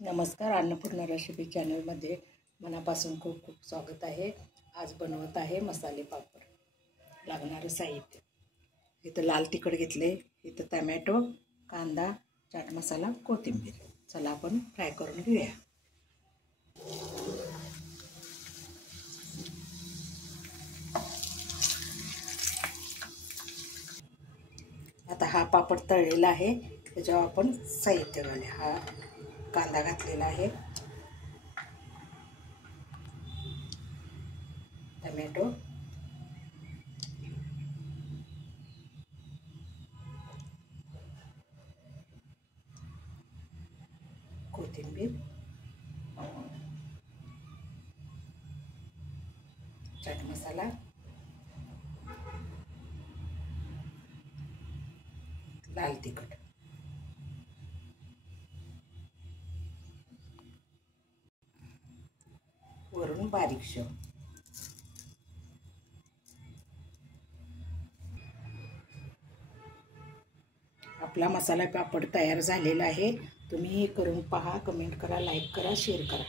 नमस्कार, अन्नपूर्णा रेसिपी चॅनलमध्ये मनापासून खूप खूप स्वागत आहे। आज बनवत आहे मसाले पापड। लागणारं साहित्य, इथं लाल तिखट घेतले, इथं टोमॅटो, कांदा, चाट मसाला, कोथिंबीर। चला आपण फ्राय करून घेऊया। आता हा पापड तळलेला आहे, त्याच्यावर आपण साहित्य घालूया। हा कांदा घातलेला आहे, टोमॅटो, कोथिंबीर, चाट मसाला, लाल तिखट, वरून बारीक शेव। आपला मसाला पापड तयार झालेला आहे। तुम्ही हे करून पहा, कमेंट करा, लाईक करा, शेअर करा।